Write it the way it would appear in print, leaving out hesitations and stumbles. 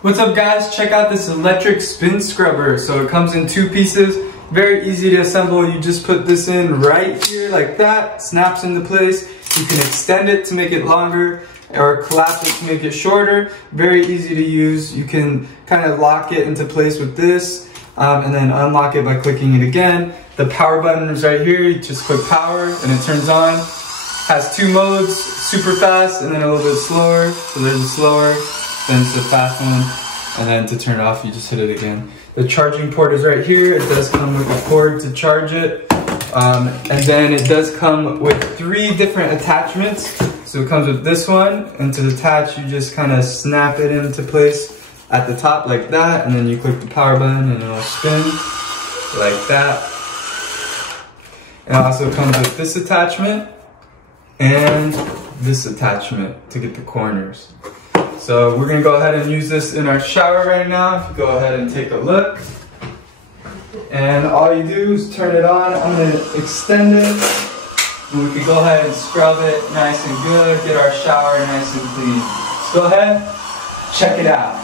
What's up guys, check out this electric spin scrubber. So it comes in 2 pieces, very easy to assemble. You just put this in right here like that, snaps into place. You can extend it to make it longer or collapse it to make it shorter. Very easy to use. You can kind of lock it into place with this and then unlock it by clicking it again. The power button is right here. You just click power and it turns on. Has 2 modes, super fast and then a little bit slower. So there's a slower, then it's a fast one, and then to turn it off you just hit it again. The charging port is right here. It does come with a cord to charge it. And then it does come with 3 different attachments. So it comes with this one, and to attach you just kind of snap it into place at the top like that, and then you click the power button and it'll spin like that. It also comes with this attachment and this attachment to get the corners. So we're gonna go ahead and use this in our shower right now. If you go ahead and take a look. And all you do is turn it on. I'm gonna extend it. And we can go ahead and scrub it nice and good, get our shower nice and clean. So go ahead, check it out.